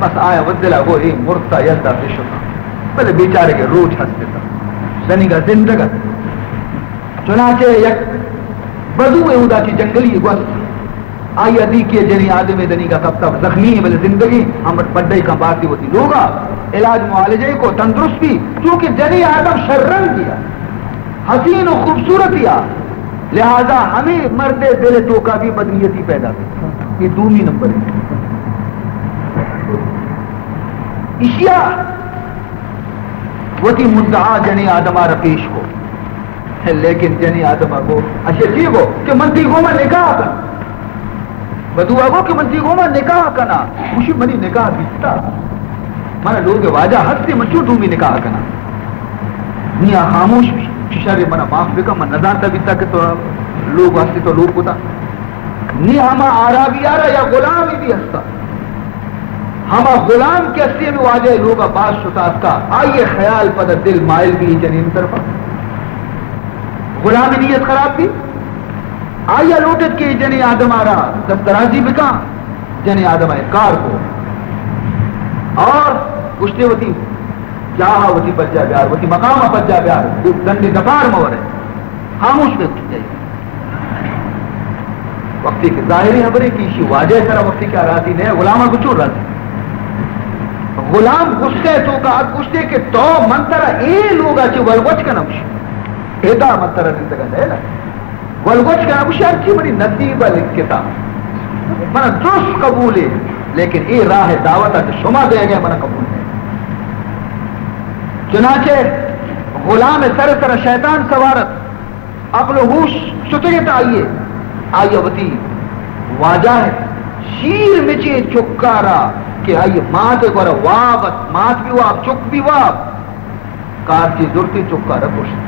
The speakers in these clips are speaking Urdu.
بس آیا ودلا وہ ای مرتا یلدا بشتا بلے بیچارے کے روچ ہستے تھا زنی کا زندگا چنانچہ یک بدو ایودا کی جنگلی گوست آئی ادی کے جنی آدم دنی کا تب تب زخمی ہے بلے زندگی ہم پڑھائی کا بات ہوتی لوگا علاج معالجے کو تندرست بھی کیونکہ جنی آدم شررنگ کیا حسین و خوبصورت کیا لہذا ہمیں مرد دل تو کا بھی بدنیتی پیدا کی یہ دومی نمبر ہے اشیاء وہ تھی منتہا جنی آدم آرہ پیش کو لیکن جنی آدم کو اچھے ٹھیک ہو کہ منتی کو میں نکاح کر بدو آگو کہ منتی کو میں نکاح کرنا خوشی منی نکاح بیتا مانا لوگ واجہ حد سے منچو ڈومی نکاح کرنا نیا خاموش بھی شر منا معاف بکا من نظارتا بیتا کہ تو لوگ واسطے تو لوگ ہوتا نیا ہما آرابی آرہ یا غلامی بھی ہستا ہما غلام کے اسے میں واجہ لوگا باز شتا ہستا آئیے خیال پدا دل مائل بھی جنین طرفا غلامی نیت خراب بھی آیا لوٹت کے جنی آدم آ رہا دسترازی بکا جنی آدم آئے کار کو اور کشتے ہوتی جاہا ہوتی پجا بیار ہوتی مقامہ پجا بیار دنڈی دفار مور ہے خاموش میں اٹھ جائے وقتی کے ظاہری خبریں کی اسی واجہ سرا وقتی کیا راتی نہیں غلامہ کو چور راتی غلام گشتے تو کا گشتے کے تو منترہ اے لوگا چی والوچ کا نمشی پیدا منترہ زندگا دے نا والوچ کا نمشی ہرچی بڑی نصیبہ لکھتا منا درست قبول ہے لیکن اے راہ دعوتا جو شما دے گئے منا قبول ہے چنانچہ غلام سر سر شیطان سوارت عقل و ہوش شتگت آئیے آئیے وطی واجہ ہے شیر مچے چکارا کہ آئیے مات گورا وابت مات بھی واب چک بھی واب کار چی ضرورتی چکارا پشت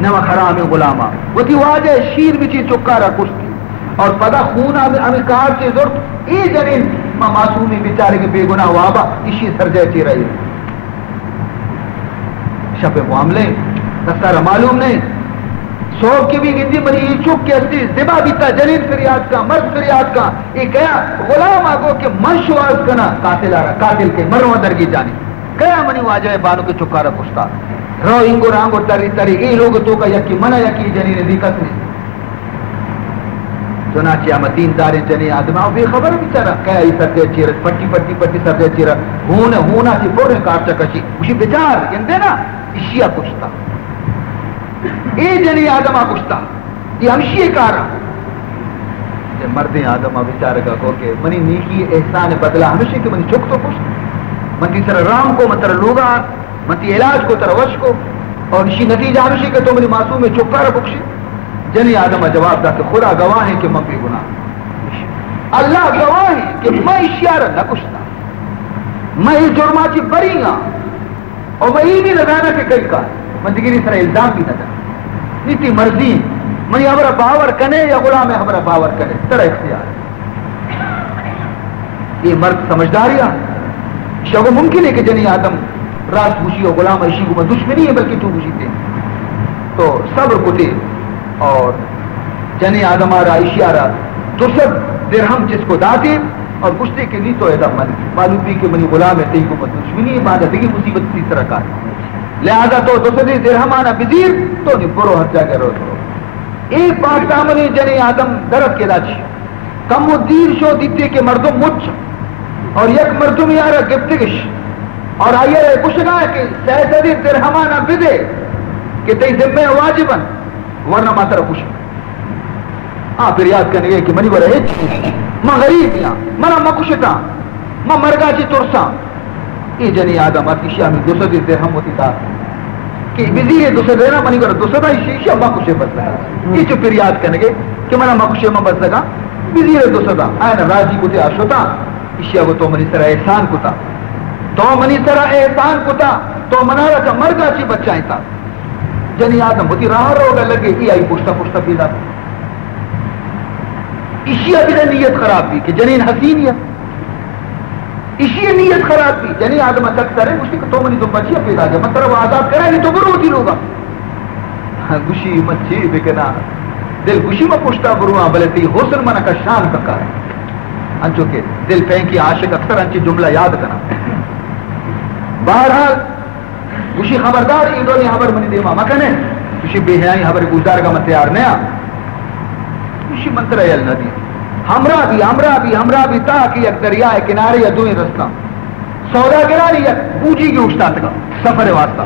نمک حرام غلامہ وطی واجہ شیر مچے چکارا کشتی اور پدا خون ہمیں کار چی ضرورت ای جنین ما معصومی بیچارے کے بے گناہ وابا اسی سرجے چی رہی شب معاملے دستارہ معلوم نہیں سوک کی بھی گندی منی یہ چک کے استی زبا بیتا جنین فریاد کا مرد فریاد کا یہ کیا غلام آگو کہ من شواز کنا قاتل آرہا قاتل کے مروں درگی جانی کیا منی واجہ بانو کے چکارا پشتا رو انگو رانگو تری تری ای لوگ تو کا یکی منع یکی جنین دیکھت نہیں چنانچہ آمدین دارے جنی آدماؤ بے خبر بیچارا کیا ای سردے چیرت پٹی پٹی پٹی سردے چیرت ہونا چی پورے کارچا کشی اسی بیچار گندے نا اشیاء کشتا اے جنی آدمہ کشتا یہ ہمشی کارا مردیں آدمہ بیچارے کا کو کہ منی نیکی احسان بدلا ہمیشہ کہ منی چک تو کشت منی سر رام کو منتر لوگا منی علاج کو تروش کو اور اسی نتیجہ ہمیشہ کہ تو منی معصوم میں چکارا بکشی جنی آدمہ جواب دا کہ خدا گواہ ہے کہ من بھی گناہ اللہ گواہ ہے کہ میں اشیارہ نہ کشتا میں اس جرمہ چی بری گا اور میں یہ بھی لگانا کہ کئی کا من دیگری سر الزام بھی نہ نیتی مرضی منی ہمارا باور کنے یا غلام ہے ہمارا باور کنے ترہ اختیار یہ مرد سمجھداریا شاگو ممکن ہے کہ جنی آدم راست بوشی اور غلام عشی کو میں دشمنی ہے بلکہ تو بوشی تھے تو صبر کو دے اور جنی آدم آرہ عشی آرہ دوسر درہم جس کو داتے اور گشتے کے لیے تو ایدہ معلوم بھی کہ منی غلام ہے تیئی کو میں دشمنی ہے مانا دیگی مصیبت تیس طرح کا لہذا تو دوسرے درہمانہ بزیر تو نہیں برو ہر جاگہ رو ایک بات دامنی جنی آدم درد کے لاچی کم و دیر شو دیتے کہ مردم مچ اور یک مردم یارہ گفتگش اور آئیے کشنا ہے کہ سیدی درہمانہ بدے کہ تی ذمہ واجباً ورنہ ماتر خوش پھر یاد کرنے گئے کہ منی برا ہے میں غریب یا منا مکشتا میں مرگا چی ترسا یہ جنی آدم آتی شامی دوسر دیر درہم ہوتی تا کہ وزیر دوسر دینا منی برا دوسر دا شیشہ مکشے بس لگا یہ چو پھر یاد کرنے گئے کہ منا مکشے میں بس لگا وزیر دوسر دا آئینا راجی کو تے آشوتا اشیاء کو تو منی سرہ احسان کو تا تو منی سرہ احسان کو تا تو منارا چا مرگا چی بچائیں تا جنی آدم ہوتی راہ روگا لگے ای آئی پوشتا پوشتا پیدا اشیاء بھی نیت خراب بھی کہ جنین حسین یا اشیاء نیت خراب بھی جنی آدم تک کرے گوشتی کہ تو منی تو بچیا پیدا گیا مطلب وہ آزاد کرے نہیں تو برو ہوتی لوگا گوشی مچھی بکنا دل گوشی میں پوشتا برو بلے تی حسن منہ کا شان تکا ہے انچو کے دل پھینکی عاشق اکثر انچی جملہ یاد کرنا بہرحال اسی خبردار ایدو نے خبر منی دیما مکنے اسی بے حیائی خبر گزار کا متیار نیا اسی منتر ایل ندی ہمراہ بھی تاکہ یک دریائے کنارے یا دوئیں رستہ سودا گرانی یک بوجی کی اٹھتا تکا سفر واسطہ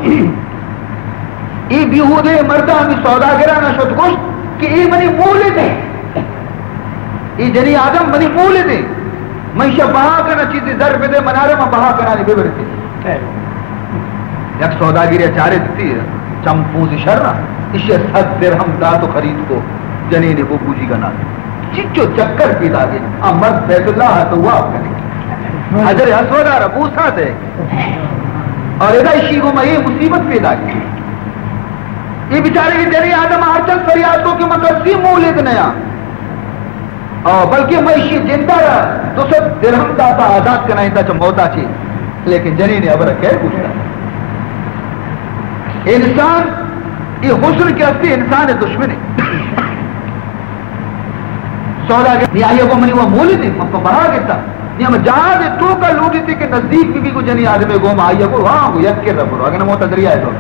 ای بیہودے مردہ ہمیں سودا گرانا شد گوشت کہ ای منی مولے دے ای جنی آدم منی مولے دے منشا بہا کرنا چیزی ضرب دے منارے میں بہا کرانی بے برتے یک سودا گری چارے دیتی ہے چمپوزی شرنا اسے 100 درہم دا تو خرید کو جنی نے وہ بوجی کا نام چچو چکر پیدا گئے مرد بیت اللہ تو وہ آپ کریں حجر اسودہ ربوسا دے اور ادا اسی کو میں یہ مصیبت پیدا کی یہ بیچارے کی جنی آدم آرچن فریادوں کے مقصی مولد نیا اور بلکہ میں اسی جندہ رہا 200 درہم داتا آزاد کرائیں تا چا موتا چی لیکن جنی نے ابرا کہہ پوچھتا انسان یہ حسن کے ہستی انسان دشمن ہے سودا گیا آئیے کو منی وہ مولی تھی من کو بڑھا گیا تھا جہاز تو کا لوٹی تھی کہ نزدیک بھی کو جنی آدمی گوم آئیے کو وہاں کو یک کر رہا اگر موتا دریا ہے تو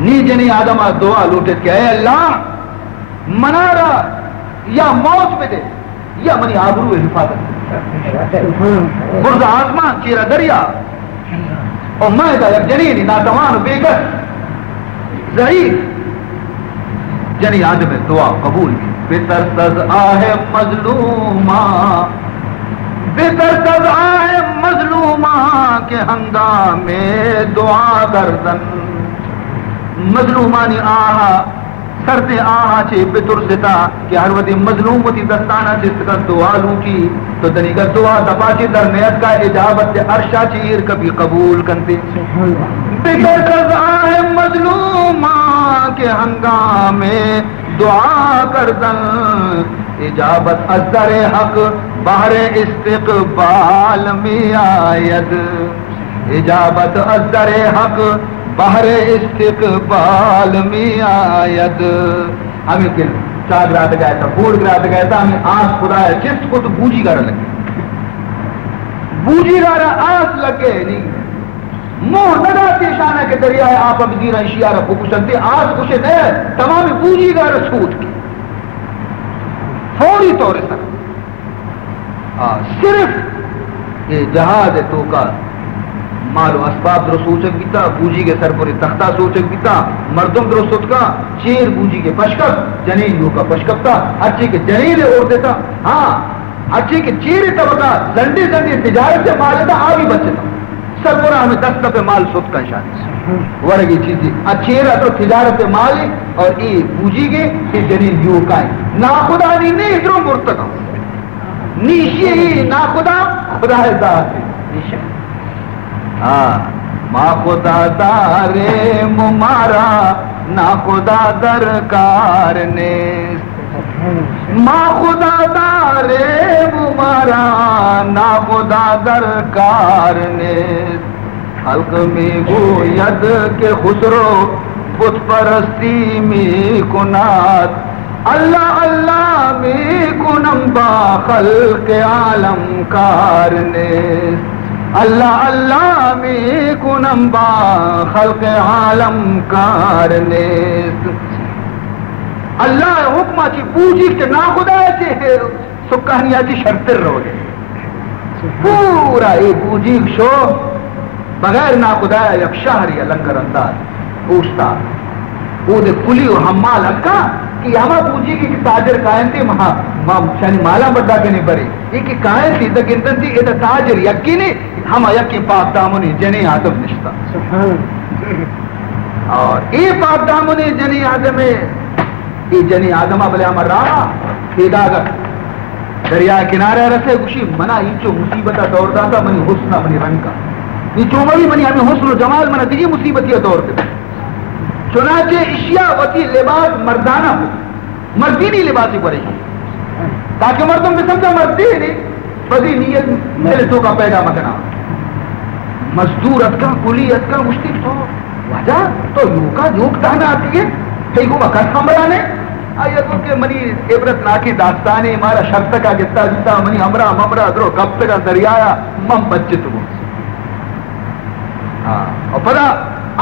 نی جنی آدم دعا لوٹے کہ اے اللہ منارا یا موت پہ دے یا منی آبرو حفاظت برد آسمان چیرہ دریا اور میں دا یک جنینی ناتوان بے گر ضعیف جنی آدم دعا قبول کی بترسز آہ مظلومہ بترسز آہ مظلومہ کے ہنگام دعا گردن مظلومانی آہا سرد آہا چھے بترستا کہ ہر ودی مظلوم ہوتی دستانہ جس کا دعا لوٹی تو دنی کا دعا دبا چی در نیت کا اجابت عرشا چیر کبھی قبول کرتے بترسز آہ مظلومہ کے ہنگام دعا کردن اجابت ازدر حق بہر استقبال میں آید اجابت ازدر حق بہر استقبال میں آید ہمیں پھر چار رات گیا تھا بوڑھ رات گیا تھا ہمیں آنس خدا ہے جس کو تو بوجی گارا لگے بوجی گارا آنس لگے نہیں موہ ندا تیشانہ کے دریائے آپ اب دیرہ اشیارہ کو کچھتے آس کچھے نئے تمامی بوجی گا رسود کی فوری طور سر صرف یہ جہاز تو کا مال و اسباب در سوچک بیتا بوجی کے سر پر تختہ سوچک بیتا مردم در سوچ کا چیر بوجی کے پشکب جنین یوں کا پشکب تھا اچھی کے جنین اور دیتا ہاں اچھی کے چیر طبقہ زنڈی تجارت سے مال تھا آگی بچے تھا سر پورا ہمیں 10 دفعہ مال سوت کا نشانی ورگی چیزی اچھی رہا تو تجارت مالی اور ای بوجی گے کہ جنین یوں کائیں نا خدا نہیں ادھروں مرتقا نیشی ہی نا خدا خدا ہے ذات ما خدا دارے ممارا نا خدا درکار نیست ما خدا دارے ممارا نا خدا درکار نیست خلق میں گوید کہ خسرو بت پرستی میں کنات اللہ اللہ میں کنم با خلق عالم کار نیست اللہ اللہ میں کنم با خلق عالم کار نیست اللہ حکمہ چی پوجی کے نا خدا چی سکانیا چی شرطر رو گے پورا ای پوجی شو بغیر نا خدا یک شہری لنگر انداز اوشتا او دے کلی و حمال حقا کہ ہما پوجی کی تاجر کائن تھی شانی مالا بڑھا کے نہیں بری یہ کہ کائن تھی تک انتن تھی ایتا تاجر یکی نہیں ہما یکی پاک دامنی جنی آدم نشتا اور ای پاک دامنی جنی آدم ای جنی آدم بلے ہما راہ پیدا گر دریا کنارے رسے گوشی منا ایچو مصیبتہ دور داتا منی حسنہ منی رنگ کا ایچو مبی منی ہمیں حسن و جمال منا دیجی مصیبتیہ دور دے چنانچہ اشیاء وطی لباس مردانہ ہو مردینی لباسی پڑے گی تاکہ مردم بھی سمجھا مردی نہیں بذی نیت ملے تو کا پیدا مکنا مزدورت کا کلیت کا مشتق تو وجہ تو یوکا یوک تانا آتی ہے کئی کو مکر سنبھلانے آیا تو کہ منی عبرت ناکی داستانے مارا شرط کا گتا جتا منی ہمرا ممرا درو کب تک دریایا مم بچت وہ اور پدا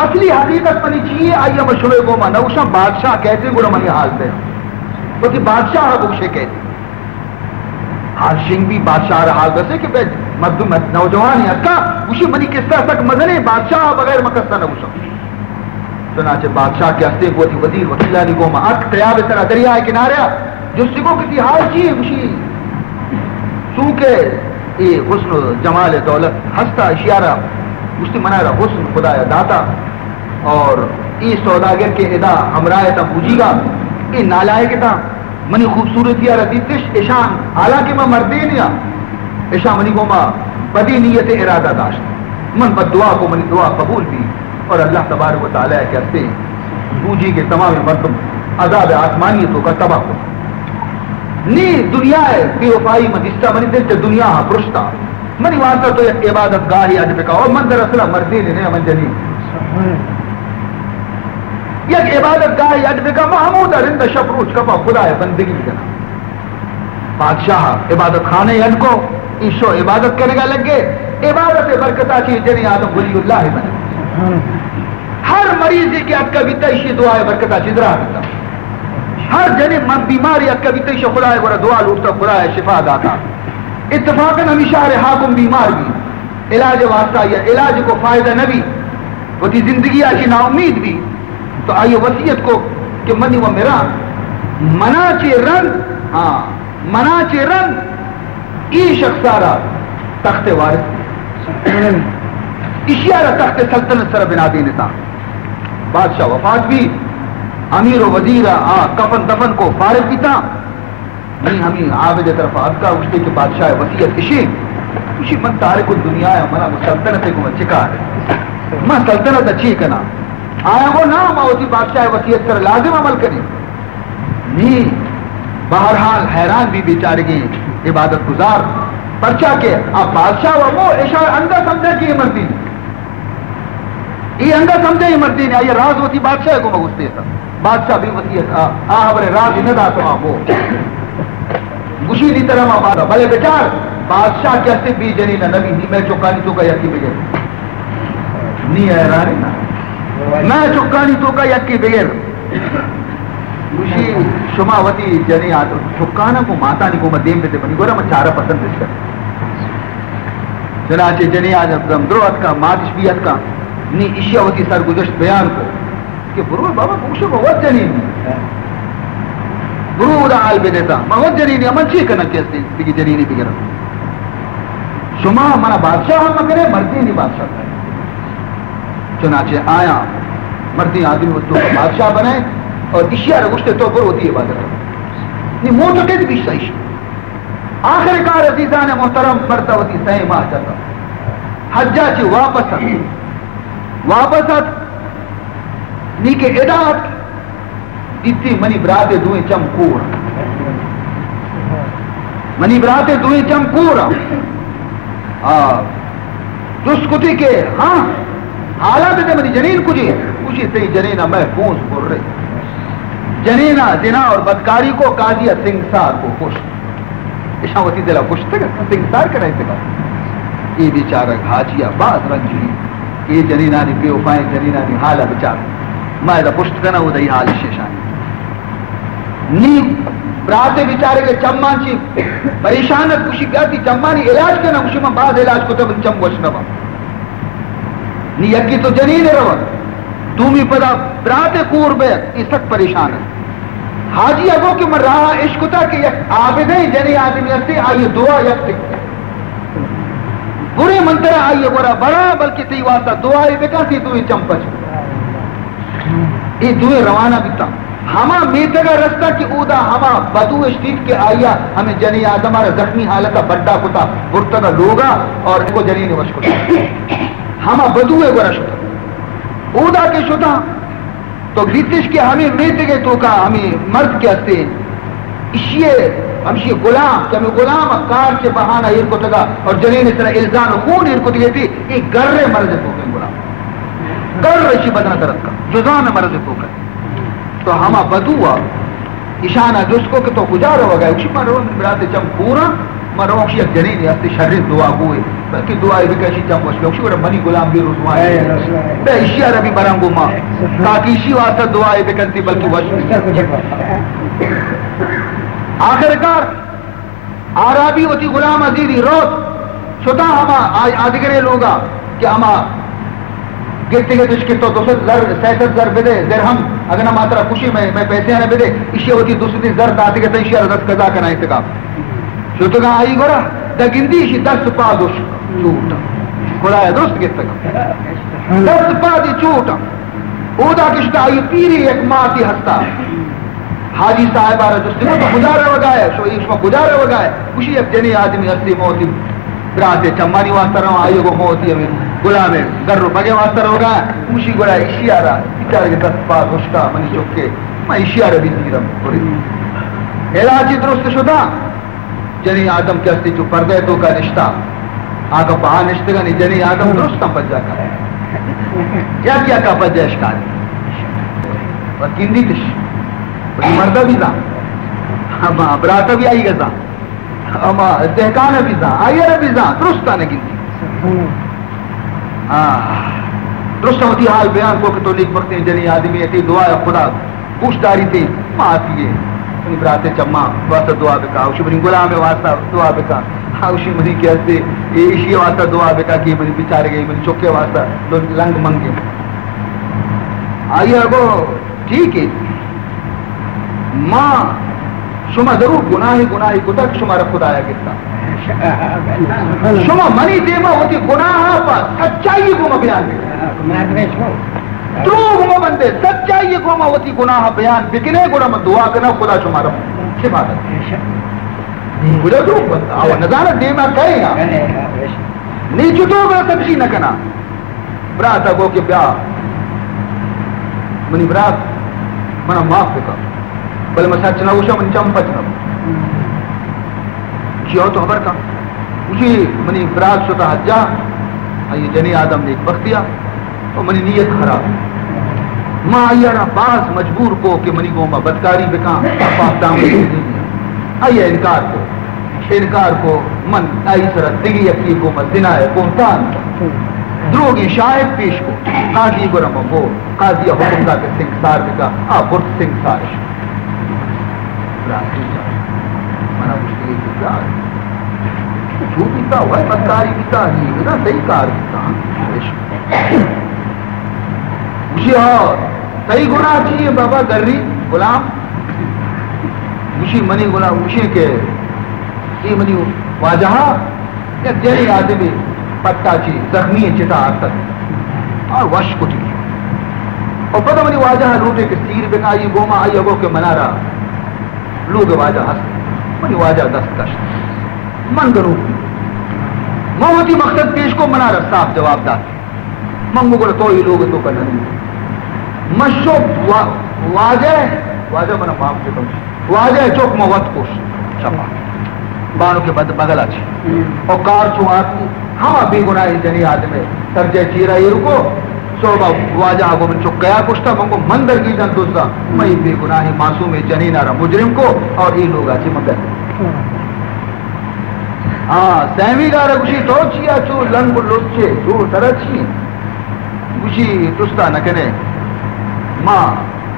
اصلی حقیقت منی چیئے آیا مشروع کو مانا اوشا بادشاہ کہتے گوڑا منی حال دے وہ کہ بادشاہ بوشے کہتے حال شنگ بھی بادشاہ رہا حال دسے کہ مردم نوجوان ہے اکا اوشی منی کس طرح تک مدنے بادشاہ بغیر مکستہ نہ اوشا چنانچہ بادشاہ کے ہستے کو تھی وزیر وکیلانی کو ما اک قیاب طرح دریائے کناریا جو سکو کسی حال چیئے اوشی چونکہ یہ حسن و جمال دولت ہستا اشیارہ مجھتی منائرہ حسن خدای داتا اور ای سوداگر کے ادا ہمراہ تا پوجی گا ای نالائے کے تا منی خوبصورتی دیتش اشان حالانکہ میں مردین یا اشان منی کو ما بدی نیت ارادہ داشت من بد دعا کو منی دعا قبول بھی اور اللہ تبارک و تعالیٰ کہتے ہیں پوجی کے تمام مردم عذاب آسمانیتوں کا تباہ کو نی دنیا ہے بے وفائی مدستہ منی دل سے دنیا پرشتہ منی واسطہ تو یک عبادت گاہی اج بکا اور من در اصلہ مردین نے من جنی یک عبادت گاہی اج بکا محمود رند شب روچ کپا خدا ہے بندگی کنا بادشاہ عبادت خانے ان کو ایشو عبادت کرنے کا لگے عبادت برکتہ چیز جنی آدم ولی اللہ بنے ہر مریضی کی اب کبھی تیشی دعائے برکتہ چیز رہا دیتا ہر جنی من بیماری اب کبھی تیشی خدا ہے گورا دعا لوٹتا خدا ہے شفا داتا اتفاقاً ہمیشہ حاکم بیمار بھی علاج واسطہ یا علاج کو فائدہ نہ بھی وہ تھی زندگی آشی نا امید بھی تو آئیے وصیت کو کہ منی و میرا منا چے رنگ منا چے رنگ ای شخصارا تخت وارث اشیارہ تخت سلطنت سر بنا دینے تھا بادشاہ وفات بھی امیر و وزیر کفن دفن کو فارغ بھی تھا نہیں ہمیں عابد طرف آدھا اچھتے کہ بادشاہ وسیعت اسی من تارک الدنیا ہے منا سلطنت کو چکا ہے میں سلطنت اچھی کنا آیا وہ نہ ماں ہوتی بادشاہ وسیعت سر لازم عمل کریں نہیں بہرحال حیران بھی بیچارے گی عبادت گزار پرچا کے آپ بادشاہ وہ اشار اندر سمجھا کہ یہ مردی یہ اندر سمجھے یہ مردی نہیں یہ راز ہوتی بادشاہ کو مغستے تھا بادشاہ بھی وسیعت ہمارے راز نہ دا تو وہ گشی دی طرح ماں بادہ بھلے بیچار بادشاہ کیسے بھی جنی نہ نبی نہیں میں چوکانی تو کا یکی بغیر نہیں ہے رانی نا میں چوکانی تو کا یکی بغیر گشی شماوتی جنی آتا چوکانا کو ماتا نہیں کو مدیم پہ دے بنی گورا میں چارہ پسند اس کر چنانچہ جنی آج دروت کا ماتش بیت کا نی اشیاوتی سرگزشت بیان کو کہ برو بابا پوچھو بہت جنی برو دا حال بے دیتا بہت جنی نہیں امن چی کرنا کیسے دیکھی جنی نہیں بگر شما منا بادشاہ ہم مگرے مردی نہیں بادشاہ کرے چنانچہ آیا مردی آدمی وہ تو بادشاہ بنائے اور اشیاء رگوشتے تو پر ہوتی ہے عبادت نہیں موتقد بھی صحیح آخر کار عزیزان محترم مرتا ہوتی سہی ماہ جاتا حجہ چی واپس نیکے اداد دیتی منی براتے دوئیں چمکور منی براتے دوئیں چمکور جس کتی کے ہاں حالات دے منی جنین کجی کچھ تی جنینہ محفوظ بر رہے جنینہ زنا اور بدکاری کو قاضی سنگسار کو خوش اشاوتی دلہ خوش تھا سنگسار کرنے سے کہا یہ بیچارہ گھاچیا باز رنجی یہ جنینانی بے وفائیں جنینانی حالہ بیچارہ میں دا پشت کرنا ہو دای حال شیشانی نیم براتے بیچارے کے چمان چی پریشانت کشی گاتی چمانی علاج کرنا کشی میں بعض علاج کو تب چم وشنبا نی یکی تو جنین روان دومی پدا براتے کور بے اس تک پریشانت حاجی اگو کہ من رہا عشقتا کہ یک عابدیں جنی آدمی ہستے آئیے دعا یک تک برے منترہ آئیے برا بڑا بلکہ تی واسطہ دعائی بکا تی دوئی چمپچ یہ دوئے روانہ بیتا ہما میتگا رستہ کی اودا ہما بدو اشتیف کے آیا ہمیں جنی آدم آرہ زخمی حالتا بڑا کتا برتگا لوگا اور ان کو جنی نوش کتا ہما بدوئے گورا شتا اودا کے شتا تو گیتش کے ہمیں میتگے تو کا ہمیں مرد کے ہستے اشیے ہمشی غلام کہ ہمیں غلام کار کے بہانہ ایر کو تگا اور جنین اس طرح الزان و خون ایر کو تگے تھی ایک گرے مرض کو گئے غلام گر رشی بدن درد کا جزان مرض کو گئے تو ہما بدوا اشانہ جس کو کہ تو گزارا وگا اسی مرو برات چم پورا مرو اسی جنین است شر دعا ہوئے بلکہ دعا بھی کشی چم وش اسی ور منی غلام بھی رضوان بے اشی عربی برانگو ما تاکہ اسی واسطہ دعا بھی کنتی بلکہ وش آخر کار عربی ہوتی غلام عزیزی روز شدہ ہما آدگرے لوگا کہ ہما گرتے گئے دشکی تو 260 زر بدے درہم اگر نہ ماترا خوشی میں پیسے آنے بدے اسی ہوتی دوسری زر داتے گئے تو اسی عرضت قضا کرنا اتقاب شو گا آئی گورا دا گندی اسی 10 پا دوش چوٹا خدایا درست گئے تکا 10 پا دی چوٹا او دا کشتا آئی پیری ایک ماہ کی ہستا حاجی صاحب آرہ جس دنوں تو گزارے وگائے شو اس میں گزارے وگائے اسی ایک جنی آدمی ہستی موتی براتے چمانی واسطہ رہا آئیے کو موتی ہمیں غلام ہے گر رو بگے واسطہ ہوگا اسی گوڑا اسی آ رہا بیچارے کے 10 پا گشتا منی چکے میں اسی آ رہا بھی دیرم پوری علاجی درست شدہ جنی آدم کے ہستی جو پردے تو کا نشتہ آگا پہا نشتے گا نہیں جنی آدم درستم پجا کا کیا کا پجا اشکاری اور کندی تش مردہ بھی تھا اما براتا بھی آئی گا اما دہکانہ بھی تھا آئیے بھی تھا درستہ نگی تھی درست ہوتی حال بیان کو کہ تو لیک وقت جنی آدمی ہے دعا خدا پوچھ داری تھی ماں آتی ہے انہیں براتے چمہ واسطہ دعا بکا اوشی بنی غلام واسطہ دعا بکا اوشی منی کہتے ایشی واسطہ دعا بکا کہ منی بچارے گئی منی چوکے واسطہ لنگ منگے آئیے اگو ٹھیک ہے ماں شما ضرور گناہی کتک شما رب خدایا گرتا شما منی دیما ہوتی گناہ پر سچائی کو میں بیان کرتا دروغ میں بندے سچائی کو میں ہوتی گناہ بیان بکنے گناہ میں دعا کرنا خدا شما رب سے بات ہے خدا دروغ بندہ اور نظارت دیما کہے گا نیچو تو بڑا تبشی نہ کنا براتا گو کہ بیا منی برات منا معاف بکا بل میں سچ نہ اوشا من چمپچ نہ کیا تو خبر کا اسی منی برات شتا حجا آئی جنی آدم نے ایک بختیا اور منی نیت خراب ماں آئی انا باز مجبور کو کہ منی کو میں بدکاری بکا پاکتام آئی انکار کو من آئی سرت دگی یکی کو میں زنائے کونتان دروگی شاہد پیش کو قاضی کو رمو کو قاضی حکم دا کے سنگسار بکا برد سنگسار منا مشکلی کتا جو پیتا ہوا ہے بدکاری پیتا ہی نا صحیح کار پیتا مجھے اور صحیح گناہ چاہیے بابا گری غلام مجھے منی غلام مجھے کہ یہ منی واجہا یا جنی آدمی پٹا چی زخمی چتا آتت اور وش کٹی اور پتہ منی واجہا لوٹے کہ سیر بکا یہ گوما آئی اگو کے منا رہا لوگ واجہ ہست منی واجہ دست کشت من کروں موتی مقصد پیش کو منا رہا صاف جواب دار منگو گڑا تو ہی لوگ تو کرنا نہیں مشو واجہ منا معاف کے کم واجہ چوک موت کوش شپا بانو کے بعد بغل آچی اور کار چو آتی ہاں بھی گناہی جنی آدمے سرجے چیرہ یہ رکو صوبہ واجہ آگو من چک گیا کشتا منگو مندر کی جن دوستا میں بے گناہی معصوم جنین آرہا مجرم کو اور یہ لوگ آچی مگر سیمی دارا کشی تو چیا چو لنگ لچے چو ترچی کشی دوستا نکنے ماں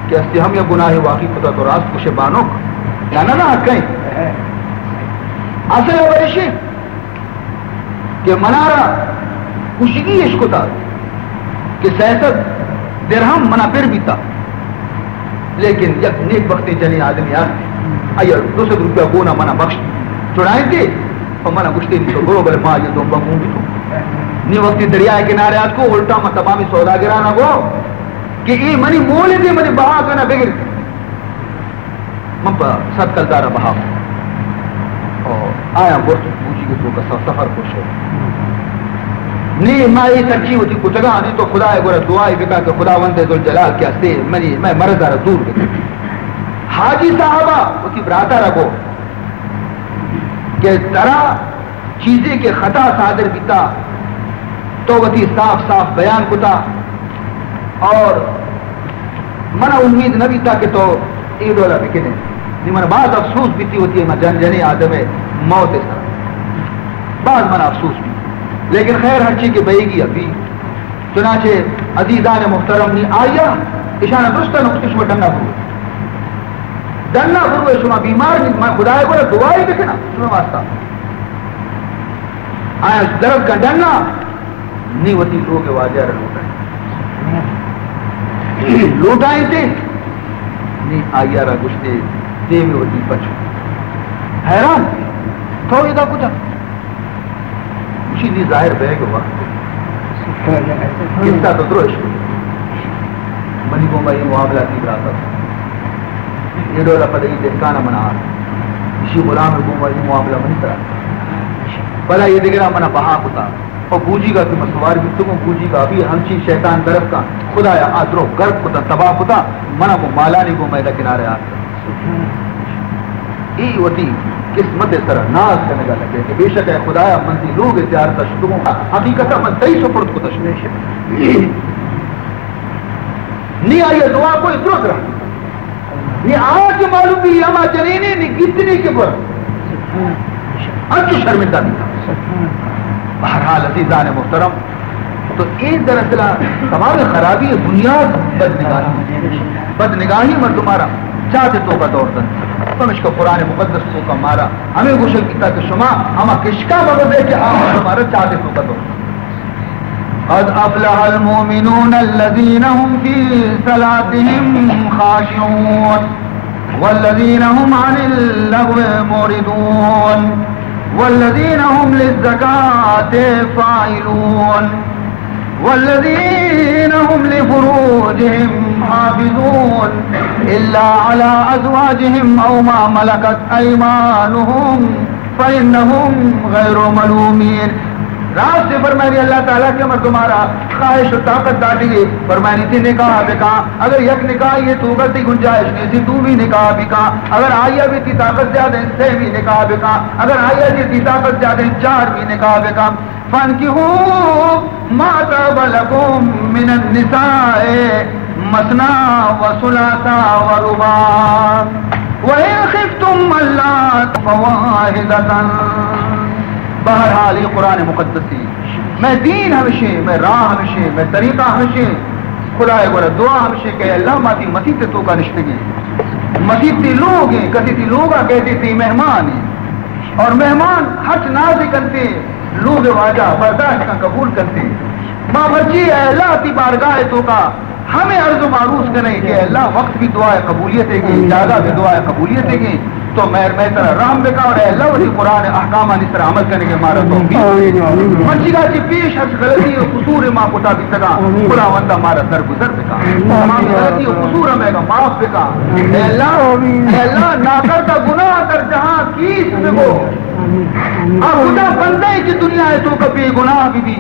کہ استی ہم یا گناہی واقعی کتا تو راست کشے بانوک نا کہیں اصل ویشی کہ منارا کشگی عشقتا کہ 67 درہم منا پھر بھی تھا لیکن یک نیک وقتی جنی آدمی آیا 200 روپیہ گونا منا بخش چھوڑائیں تھے اور منا گشتے نہیں تو گرو بلے ماں یہ دو بگوں بھی تو نی وقتی دریائے کنارے آج کو الٹا میں تمامی سودا گرانا گو کہ یہ منی مولے دے منی بہا کرنا بگر من پا ست کل دارا بہا اور آیا برس پوچھی کہ تو کا سفر خوش ہے نہیں میں یہ سچی ہوتی کتگا نہیں تو خدا ہے گورا دعائی بکا کہ خدا وند ذو الجلال کیا سے میں مرض دارا دور بکا حاجی صاحبہ اسی براتا رکھو کہ ترا چیزیں کے خطا صادر بیتا تو وتی صاف بیان کتا اور منا امید نہ بیتا کہ تو ایڈولا بکنے من بعض افسوس بھی ہوتی ہے میں جنی آدم ہے موت ہے بعض من افسوس بھی لیکن خیر ہر چیز کے بہے گی ابھی چنانچہ عزیزان محترم نہیں آیا اشانہ درستہ نقطش میں ڈنگا بھروے شما بیمار نہیں میں خدا کو دعائی دیکھنا شما واسطہ آیا درد کا ڈنگا نہیں ہوتی لوگ واجہ لوٹائیں تھے نہیں آیا رہا گشتے دے میں ہوتی بچو حیران تھوڑی دا کچھ اسی لیے ظاہر بہ گا وقت قصہ تو دروش منی کو میں یہ معاملہ کی رہا یہ ڈولا پدئی دہکانا منا اسی غلام کو میں یہ معاملہ منی کرا بلا یہ دیکھ رہا منا بہا ہوتا اور بوجی کا کہ مسوار بھی تم بوجی کا ابھی ہم چیز شیطان طرف کا خدا یا آدرو گرد ہوتا تباہ ہوتا منا کو مالا نہیں کو میں کنارے آتا ای وتی قسمت سر ناز کرنے کا لگے کہ بے شک ہے خدایا منزی لوگ اتیار تشتگوں حقیقتا من تئی سپرد کو تشمیش نہیں آئیے دعا کوئی درست رہا یہ آج معلوم بھی اما جنینے نہیں کتنی کے پر انچو شرمندہ بھی تھا بہرحال عزیزان محترم تو ایک دراصل تمام خرابی بنیاد بد نگاہی میں تمہارا چاہتے تو کا دور دن تم اس کو قرآن مقدس کو کا مارا ہمیں گوشل کیتا کہ شما ہما کشکا مدد ہے کہ ہمارا چاہتے تو کا دور قد افلح المؤمنون الذين هم في صلاتهم خاشعون والذين هم عن اللغو معرضون والذين هم للزكاة فاعلون والذين هم لفروجهم حافظون إلا على أزواجهم أو ما ملكت أيمانهم فإنهم غير ملومين راز سے فرمائی اللہ تعالیٰ کے عمر تمہارا خواہش و طاقت ڈالی گئی فرمائی تھی نکاح بکا اگر یک نکاح یہ تو غلطی گنجائش نہیں تھی تو بھی نکاح بکا اگر آئیہ بھی تھی طاقت زیادہ سے بھی نکاح بکا اگر آئیہ بھی تھی طاقت زیادہ 4 بھی نکاح بکا فانکحوا ما طاب لکم من النساء مثنى وثلاث ورباع وإن خفتم ألا فواحدة بہرحال یہ قرآن مقدسی میں دین ہمیشہ میں راہ ہمیشہ میں طریقہ ہمیشہ خدا گورا دعا ہمیشہ کہ اللہ ماتی مسیح تو کا نشتگی مسیح تی لوگ ہیں کسی تی لوگا کہتی تھی مہمان ہیں اور مہمان حج نازی کرتے لوگ واجہ برداشت کا قبول کرتے ماں مرجی ہے اللہ تی بارگاہ تو کا ہمیں عرض و معروض کریں کہ اللہ وقت بھی دعائے قبولیت ہے گی جگہ بھی دعائے قبولیت ہے گی تو میں طرح رام بکا اور اللہ ولی قرآن احکامان اس طرح عمل کرنے کے مارا تو منچی کا جی پیش حج غلطی و قصور ماں کتا بھی سکا خدا وندہ مارا در گزر بکا تمام غلطی و قصور ہمیں کا معاف بکا اے اللہ ناکردہ گناہ در جہاں کیس بگو خدا بندے کی دنیا ہے تو کبھی گناہ بھی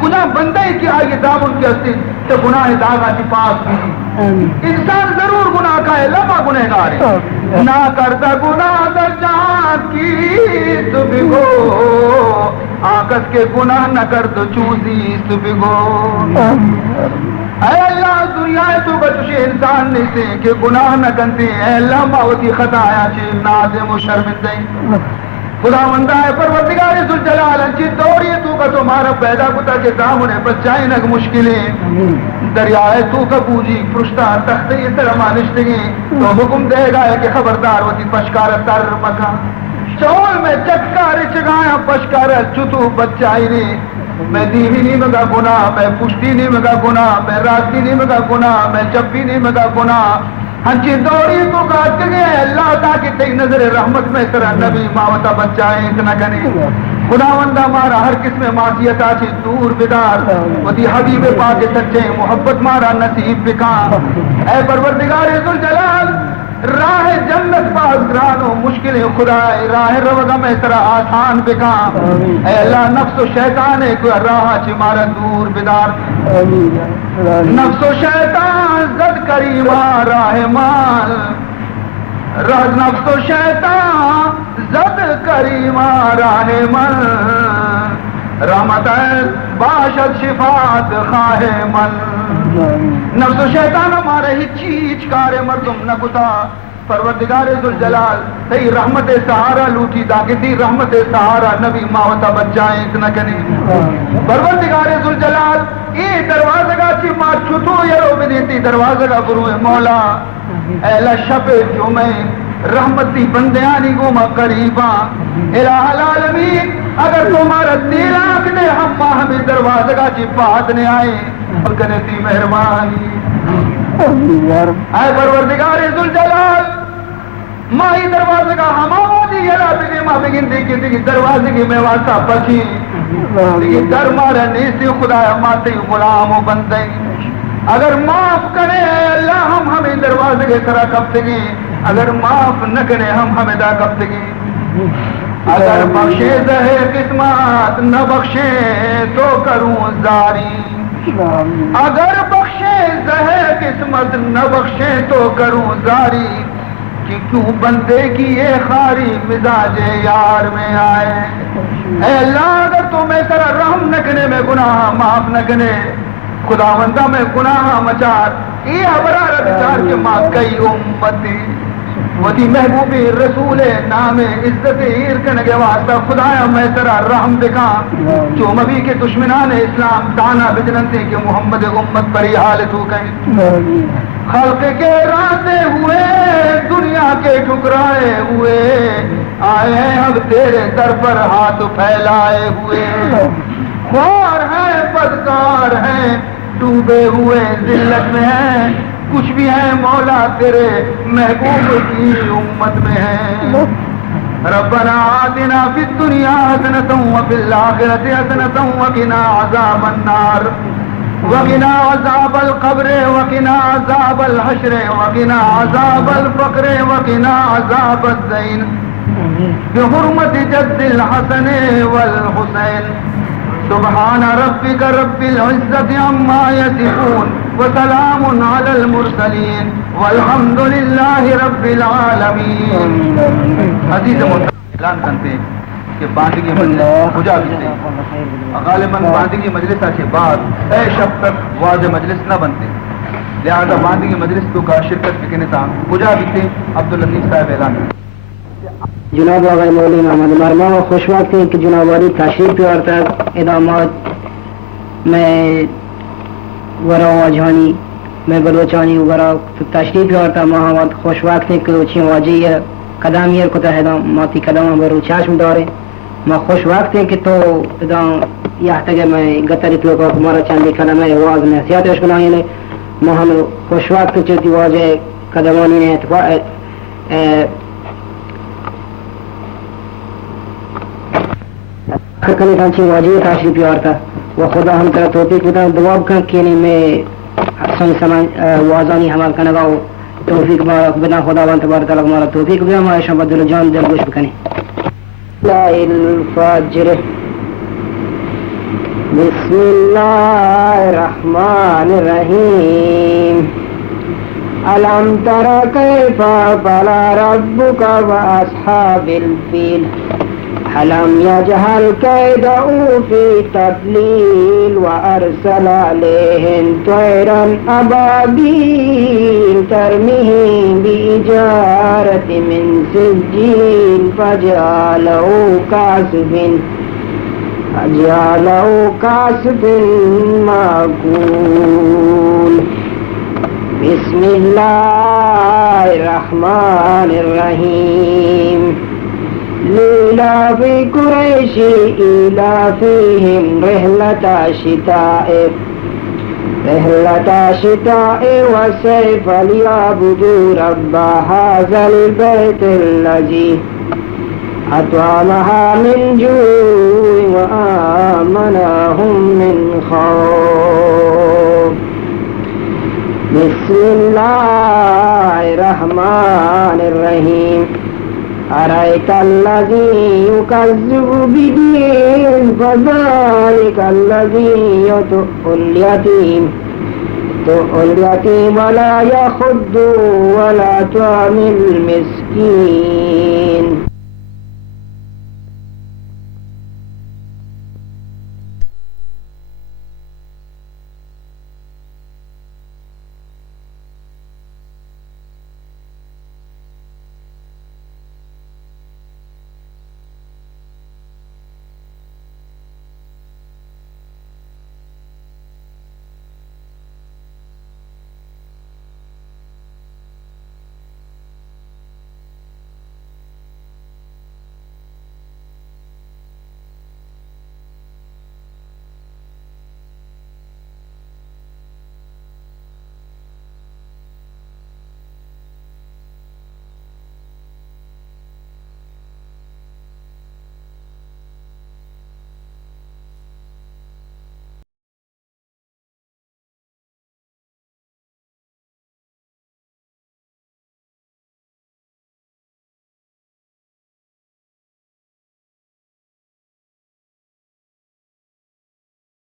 خدا بندے کی آئیے دامن کے حسن سے گناہ داغا کی پاس بھی انسان ضرور گناہ کا ہے لمحہ گنہگار ہے نہ کرتا گناہ در جہاں کی تو بگو آکس کے گناہ نہ کر تو چوزی تو بگو اے اللہ دنیا تو بچے انسان نہیں سے کہ گناہ نہ کرتے اے اللہ ماوتی خطا آیا چھے نازم و شرمندے خدا مندہ ہے پروردگار ذوالجلال انچی دوری تو کا تمہارا پیدا کتا کے دامنے بچائیں نگ مشکلیں دریائے تو کا پوجی پرشتہ تختی سرما نشتگی تو حکم دے گا ہے کہ خبردار ہوتی پشکار تر مکا چول میں چکار چگایا پشکار چتو بچائی نے میں دیوی نہیں مگا گناہ میں پشتی نہیں مگا گناہ میں راستی نہیں مگا گناہ میں چپی نہیں مگا گناہ ہنچی دوری تو کاٹ گئے اللہ تاکہ تیک نظر رحمت میں طرح نبی ماوتا بچائیں اتنا کریں خداوندہ مارا ہر قسم معصیت آچے دور بدار ودی حبیب پاک سچے محبت مارا نصیب بکا اے پروردگار ذوالجلال راہ جنت پاس گرانو مشکل خدا راہ روگا میں طرح آسان بکا اے اللہ نفس و شیطان کو راہ چی مارا دور بدار نفس و شیطان زد کریما راہ مال نفس و شیطان زد کریما راہ مل رحمت باشد شفاعت خواہ من نفس و شیطان ہمارے ہی چیز کارے مردم نہ کتا پروردگار ذوالجلال تی رحمت سہارا لوٹی داگتی رحمت سہارا نبی ماوتا بچائیں اتنا کنے پروردگار ذوالجلال یہ دروازہ کا چی ما چھتو یرو بدیتی دروازہ کا بروئے مولا اہلا شب جمعے رحمتی بندیانی گوما قریبا الہ العالمین اگر تمہارا دل آگنے ہمیں دروازہ کا چی پاتنے آئے اور کنیتی مہربانی اے پروردگار ذوالجلال مائی دروازے کا ہماری یلا بگی ما بگن دیکھتی کہ دروازے کی میں واسطہ بچی لیکن در مارا نیسی خدایا ماتے غلام و بندے اگر معاف کرے اللہ ہمیں دروازے کے طرح کبتگی اگر معاف نہ کرے ہمیں دا کبتگی اگر بخشے زہے قسمت نہ بخشے تو کروں زاری اگر بخشے زہے قسمت نہ بخشے تو کروں زاری کہ کیوں بندے کی یہ خاری مزاج یار میں آئے اے اللہ اگر تو میں ترا رحم نہ کرے میں گناہ معاف نہ کرے خداوندہ میں گناہ مچار یہ ابرار بچار کے ماں کئی امتی وتی محبوبی رسول نام عزت ایرکن کے واسطہ خدایا میں ترا رحم دکھا جو مبی کے دشمنان اسلام دانا بجنتے کہ محمد امت پر ہی حالت ہو گئی خلق کے راتے ہوئے دنیا کے ٹھکرائے ہوئے آئے اب تیرے در پر ہاتھ پھیلائے ہوئے خوار ہیں بدکار ہیں ڈوبے ہوئے ذلت میں ہیں کچھ بھی ہیں مولا تیرے محبوب کی امت میں ہیں ربنا آتنا فی الدنیا حسنة وفی الآخرة حسنة وقنا عذاب النار وقنا عذاب القبر وقنا عذاب الحشر وقنا عذاب الفقر وقنا عذاب الدین بحرمت جد الحسن والحسین سبحان ربك رب العزة عما يصفون وسلام على المرسلين والحمد لله رب العالمين عزیز محترم اعلان کرتے ہیں کہ باندگی مجلس بجا بجتے غالباً باندگی مجلس سے بعد اے شب تک واضح مجلس نہ بنتے لہذا باندگی مجلس تو کا شرکت بکنے تھا بجا بجتے عبداللطیف صاحب اعلان کرتے جناب آقای مولوی محمد مرما خوش وقت ہیں کہ جناب والی تشریف پیار تک ادامات میں ورا جہانی میں بلوچانی ورا تشریف پیار تک محمد خوش وقت ہیں کہ اچھی واجی قدامیہ کو تحدام ماتی قدام برو چاشم دارے میں خوش وقت ہیں کہ تو ادام یہ تک میں گتری پیو کو ہمارا چاندی کلمہ آواز میں حسیات عشق بنائی نے محمد خوش وقت چلتی واجہ قدمانی نے اتفاق کرنے کا چیز واجب تشریف پیار تھا وہ خدا ہم طرح توفیق بتا دعا کر کے میں سن سمان وازانی ہمارا کنگا توفیق بنا خدا وان تبارک تعالی ہمارا توفیق بھی ہمارا شب دل جان دل گوش بکنے لا الفجر بسم اللہ الرحمن الرحیم الم تر کیف فعل ربک واصحاب الفیل ألم يجعل كيده في تضليل وأرسل عليهم طيرا أبابيل ترميهم بحجارة من سجيل فجعله كعصف مأكول بسم الله الرحمن الرحيم لإلاف قريش إيلافهم رحلة الشتاء والصيف ليعبدوا رب هذا البيت الذي أطعمها من جوع وآمنهم من خوف بسم الله الرحمن الرحيم أرأيت الذي يكذب بالدين فذلك الذي يدعو اليتيم ولا يحض ولا يطعم المسكين